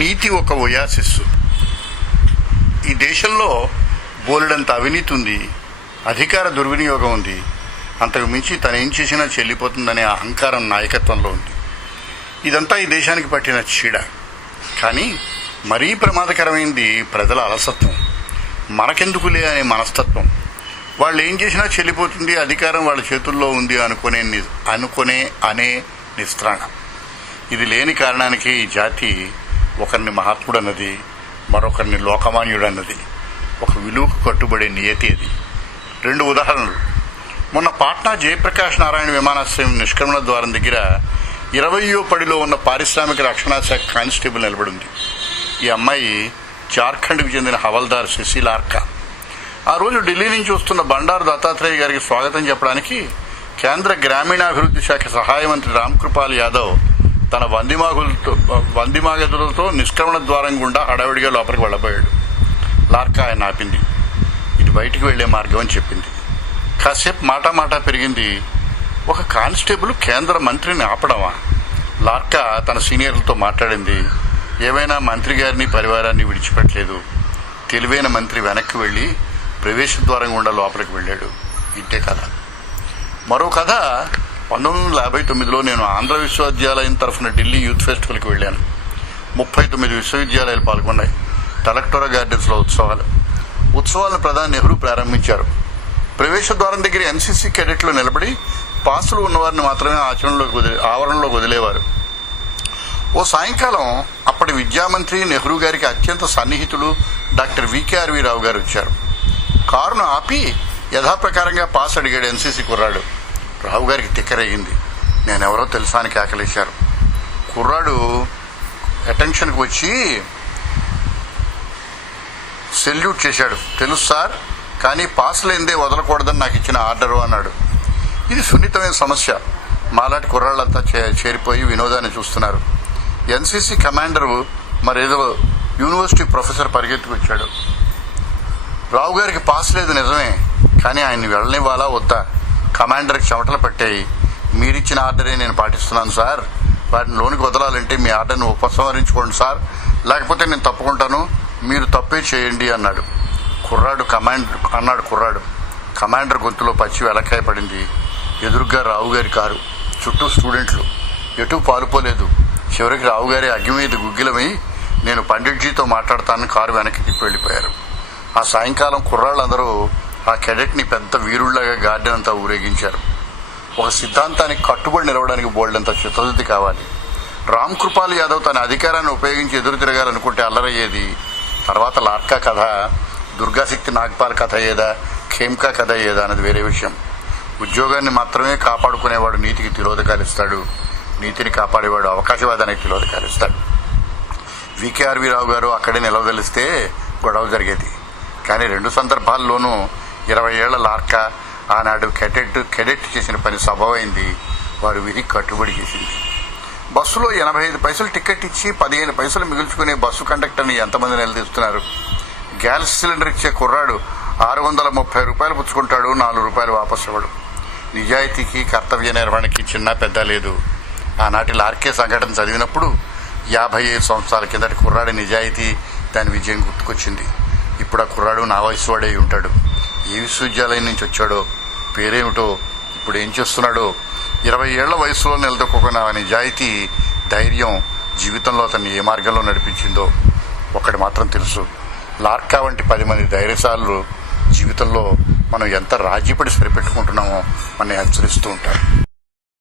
నీతి ఒక ఒయాసిస్సు. ఈ దేశంలో బోలెడంత అవినీతి ఉంది, అధికార దుర్వినియోగం ఉంది. అంతకు మించి తనేం చేసినా చెల్లిపోతుందనే అహంకారం నాయకత్వంలో ఉంది. ఇదంతా ఈ దేశానికి పట్టిన చీడ. కానీ మరీ ప్రమాదకరమైంది ప్రజల అలసత్వం, మనకెందుకులే అనే మనస్తత్వం. వాళ్ళు ఏం చేసినా చెల్లిపోతుంది, అధికారం వాళ్ళ చేతుల్లో ఉంది అనే నిస్త్రాణ. ఇది లేని కారణానికి ఈ జాతి ఒకరిని మహాత్ముడు అన్నది, మరొకరిని లోకమాన్యుడు అన్నది. ఒక విలువకు కట్టుబడే నియతి అది. 2 ఉదాహరణలు. మొన్న పాట్నా జయప్రకాష్ నారాయణ విమానాశ్రయం నిష్క్రమణ ద్వారం దగ్గర 20వ పడిలో ఉన్న పారిశ్రామిక రక్షణ శాఖ కానిస్టేబుల్ నిలబడింది. ఈ అమ్మాయి జార్ఖండ్కి చెందిన హవల్దార్ శశి లార్కా. ఆ రోజు ఢిల్లీ నుంచి వస్తున్న బండారు దత్తాత్రేయ గారికి స్వాగతం చెప్పడానికి కేంద్ర గ్రామీణాభివృద్ధి శాఖ సహాయ మంత్రి రామ్ కృపాల్ యాదవ్ తన వందిమాగదులతో నిష్క్రమణ ద్వారం గుండా హడావిడిగా లోపలికి వెళ్ళబోయాడు. లార్కా ఆయన ఆపింది. ఇది బయటికి వెళ్లే మార్గం అని చెప్పింది. కాసేపు మాటా పెరిగింది. ఒక కానిస్టేబుల్ కేంద్ర మంత్రిని ఆపడమా? లార్కా తన సీనియర్లతో మాట్లాడింది. ఏవైనా మంత్రి గారిని పరివారాన్ని విడిచిపెట్టలేదు. తెలివైన మంత్రి వెనక్కి వెళ్లి ప్రవేశ ద్వారం గుండా లోపలికి వెళ్ళాడు. ఇంతే కథ. మరో కథ. 1959లో నేను ఆంధ్ర విశ్వవిద్యాలయం తరఫున ఢిల్లీ యూత్ ఫెస్టివల్కి వెళ్ళాను. 39 విశ్వవిద్యాలయాలు పాల్గొన్నాయి. తలక్టోరా గార్డెన్స్లో ఉత్సవాలను ప్రధాని నెహ్రూ ప్రారంభించారు. ప్రవేశ ద్వారం దగ్గర ఎన్సీసీ కేడెట్లు నిలబడి పాసులు ఉన్నవారిని మాత్రమే ఆవరణలోకి వదిలేవారు. ఓ సాయంకాలం అప్పటి విద్యామంత్రి నెహ్రూ గారికి అత్యంత సన్నిహితులు డాక్టర్ వికేఆర్వి రావు గారు వచ్చారు. కారును ఆపి యథాప్రకారంగా పాస్ అడిగాడు ఎన్సీసీ కుర్రాడు. రావు గారికి తిక్కరేగింది. నేనెవరో తెలుసా అని కేకలేశారు. కుర్రాడు అటెన్షన్కి వచ్చి సెల్యూట్ చేశాడు. తెలుసు సార్, కానీ పాస్ లేనిదే వదలకూడదని నాకు ఇచ్చిన ఆర్డరు అన్నాడు. ఇది సున్నితమైన సమస్య. మాలాంటి కుర్రాళ్ళంతా చేరిపోయి వినోదాన్ని చూస్తున్నారు. ఎన్సీసీ కమాండరు మరేదో యూనివర్సిటీ ప్రొఫెసర్ పరిగెత్తుకొచ్చాడు. రావు గారికి పాస్ లేదు నిజమే, కానీ ఆయన్ని వెళ్ళనివ్వాలా వద్దా? కమాండర్కి చెమటలు పట్టాయి. మీరిచ్చిన ఆర్డరే నేను పాటిస్తున్నాను సార్. వాటిని లోనికి వదలాలంటే మీ ఆర్డర్ని ఉపసంహరించుకోండి సార్, లేకపోతే నేను తప్పుకుంటాను. మీరు తప్పే చేయండి అన్నాడు కుర్రాడు. కమాండర్ గొంతులో పచ్చి వెలకాయ పడింది. ఎదురుగా రావు గారి కారు, చుట్టూ స్టూడెంట్లు. ఎటూ పాలుపోలేదు. చివరికి రావు గారి అగ్గి మీద గుగ్గిలమై నేను పండిట్జీతో మాట్లాడతానని కారు వెనక్కి తిప్పి వెళ్ళిపోయారు. ఆ సాయంకాలం కుర్రాళ్ళందరూ ఆ కెడెట్ని పెద్ద వీరుళ్లాగా గార్డెన్ అంతా ఊరేగించారు. ఒక సిద్ధాంతానికి కట్టుబడి నిలవడానికి బోల్డంత చిత్తశుద్ధి కావాలి. రామ్ కృపాల్ యాదవ్ తన అధికారాన్ని ఉపయోగించి ఎదురు తిరగాలనుకుంటే అల్లరయ్యేది. తర్వాత లార్కా కథ, దుర్గాశక్తి నాగ్పాల్ కథ అయ్యేదా, ఖేమ్కా కథ అయ్యేదా అన్నది వేరే విషయం. ఉద్యోగాన్ని మాత్రమే కాపాడుకునేవాడు నీతికి తిలోదకాలు ఇస్తాడు. నీతిని కాపాడేవాడు అవకాశవాదానికి తిలోదకాలు ఇస్తాడు. వికేఆర్వి రావు గారు అక్కడే నిలవదలిస్తే గొడవ జరిగేది. కానీ 2 సందర్భాల్లోనూ 20 ఏళ్ల లార్కా ఆనాడు కెడెట్ చేసిన పని సబబైంది. వారు విధికి కట్టుబడి చేసింది. బస్సులో 85 పైసలు టికెట్ ఇచ్చి 15 పైసలు మిగుల్చుకునే బస్సు కండక్టర్ని ఎంతమంది నిలదీస్తున్నారు? గ్యాస్ సిలిండర్ ఇచ్చే కుర్రాడు 630 రూపాయలు పుచ్చుకుంటాడు, 4 రూపాయలు వాపసు ఇవ్వడు. నిజాయితీకి కర్తవ్య నిర్వహణకి చిన్న పెద్ద లేదు. ఆనాటి లార్కే సంఘటన చదివినప్పుడు 55 సంవత్సరాల కిందటి కుర్రాడి నిజాయితీ, దాని విజయం గుర్తుకొచ్చింది. ఇప్పుడు ఆ కుర్రాడు నా వయసు వాడే ఉంటాడు. ఏ విశ్వవిద్యాలయం నుంచి వచ్చాడో, పేరేమిటో, ఇప్పుడు ఏం చేస్తున్నాడో, 20 ఏళ్ల వయసులో నిలదొక్కున్న నిజాయితీ, ధైర్యం జీవితంలో అతన్ని ఏ మార్గంలో నడిపించిందో ఒకటి మాత్రం తెలుసు. లార్కా వంటి 10 మంది ధైర్యశాలులు జీవితంలో మనం ఎంత రాజీపడి సరిపెట్టుకుంటున్నామో మనని హెచ్చరిస్తూ ఉంటారు.